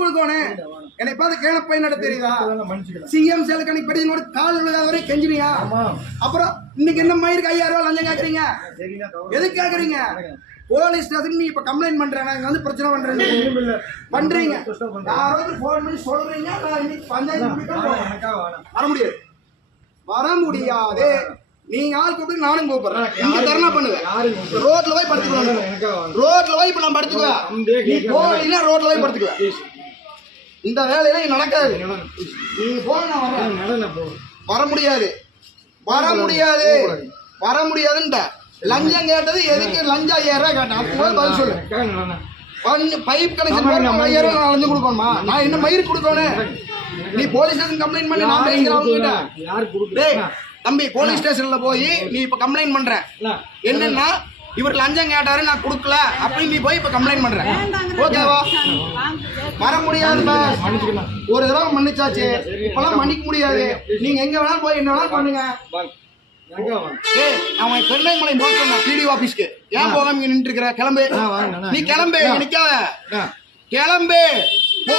கொடுக்கணும். என்னை பார்த்து கேளப்பை நட தெரியுதா? சிஎம் சேலுக்கு படி கால் விழுகாத வரை கெஞ்சினியா? அப்புறம் இன்னைக்கு என்ன மயிருக்கு 5000 ரூபாய் லஞ்சம் கேக்குறீங்க? எதுக்கு கேக்குறீங்க? போலீஸ் ஸ்டேஷன் நீ இப்ப கம்ப்ளைண்ட் பண்றேன், நான் வந்து பிரச்சனை பண்றேன் பண்றீங்க. யாராவது போன் பண்ணி சொல்றீங்க, நான் இன்னைக்கு பஞ்சாயத்து வர முடியாது, வர முடியாது. நீங்க ஆள் கூப்பிட்டு நானும் கூப்பிடுறேன். இங்க தர்ணா பண்ணுவேன், ரோட்ல போய் படுத்துக்குவேன். ரோட்ல போய் இப்ப நான் படுத்துக்குவேன். நீ போகலன்னா ரோட்ல போய் படுத்துக்குவேன். இந்த வேலையெல்லாம் நடக்காது. நீங்க போன வர முடியாது, வர முடியாது, வர முடியாதுன்ற லஞ்சம் கேட்டது எதுக்கு? லஞ்சம் 5000 ரூபாய் கேட்டேன். அப்போ பதில் சொல்லு. பைப் கனெக்ஷன் 5000 ரூபாய் லஞ்சம் கொடுக்கணுமா? நான் என்ன மயிர் கொடுக்கணும்? நீ போலீஸ் ஸ்டேஷன் கம்ப்ளைண்ட் பண்ணி நான் பேசுகிறேன் அவங்க கிட்ட. தம்பி போலீஸ் ஸ்டேஷன்ல போய் நீ இப்ப கம்ப்ளைண்ட் பண்ற என்னன்னா இவர் லஞ்சம் கேட்டாரு நான் கொடுக்கல அப்படின்னு நீ போய் இப்ப கம்ப்ளைண்ட் பண்ற. ஓகேவா? வர முடியாது. ஒரு தடவை மன்னிச்சாச்சு, இப்பெல்லாம் மன்னிக்க முடியாது. நீங்க எங்க வேணாலும் போய் என்ன வேணாலும் பண்ணுங்க. அவன் பெருநாய்மலை போக பிடிஓ ஆபீஸ்க்கு ஏன் போகாம நின்று இருக்கிற? கிளம்பு, நீ கிளம்பு, நிக்காத, கிளம்பு போ.